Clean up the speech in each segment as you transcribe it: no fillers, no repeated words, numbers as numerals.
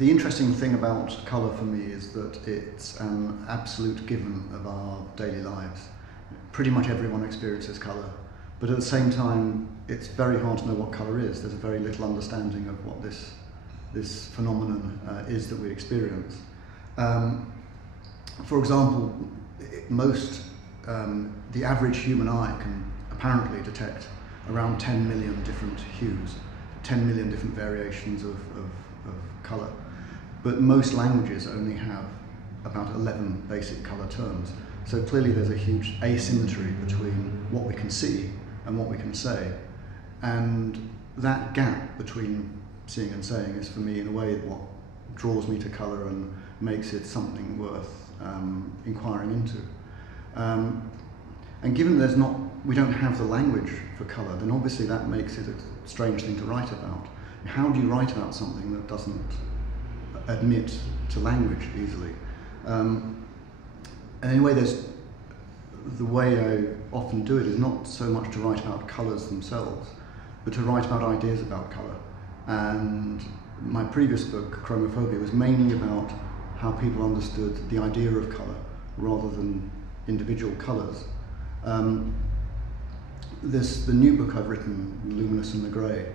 The interesting thing about colour for me is that it's an absolute given of our daily lives. Pretty much everyone experiences colour, but at the same time it's very hard to know what colour is. There's a very little understanding of what this phenomenon is that we experience. For example, the average human eye can apparently detect around 10 million different hues, 10 million different variations of colour. But most languages only have about 11 basic colour terms. So clearly there's a huge asymmetry between what we can see and what we can say. And that gap between seeing and saying is, for me, in a way, what draws me to colour and makes it something worth inquiring into. And given we don't have the language for colour, then obviously that makes it a strange thing to write about. How do you write about something that doesn't admit to language easily? And anyway, the way I often do it is not so much to write about colours themselves, but to write about ideas about colour. And my previous book, Chromophobia, was mainly about how people understood the idea of colour rather than individual colours. The new book I've written, Luminous and the Grey,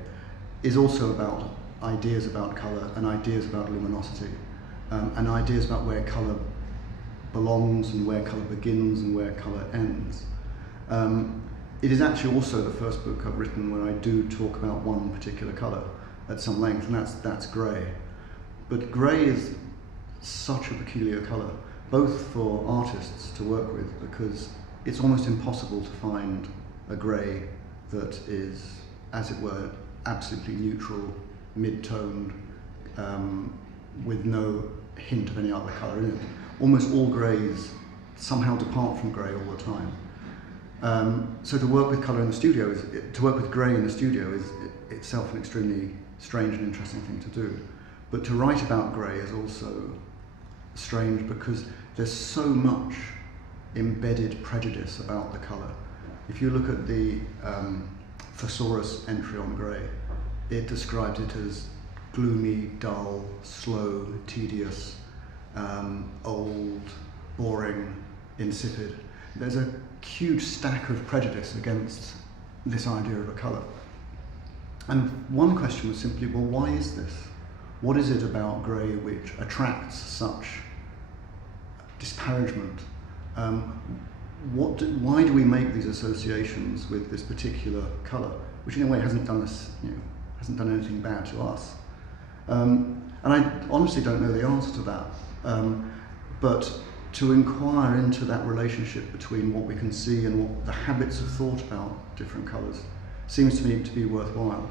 is also about ideas about colour and ideas about luminosity, and ideas about where colour belongs and where colour begins and where colour ends. It is actually also the first book I've written where I do talk about one particular colour at some length, and that's grey. But grey is such a peculiar colour, both for artists to work with, because it's almost impossible to find a grey that is, as it were, absolutely neutral, mid-toned, with no hint of any other colour in it. Almost all greys somehow depart from grey all the time. So to work with colour in the studio, to work with grey in the studio is itself an extremely strange and interesting thing to do. But to write about grey is also strange because there's so much embedded prejudice about the colour. If you look at the thesaurus entry on grey, it describes it as gloomy, dull, slow, tedious, old, boring, insipid. There's a huge stack of prejudice against this idea of a colour. And one question was simply, well, why is this? What is it about grey which attracts such disparagement? Why do we make these associations with this particular colour, which in a way hasn't done anything bad to us? And I honestly don't know the answer to that. But to inquire into that relationship between what we can see and what the habits of thought about different colours seems to me to be worthwhile.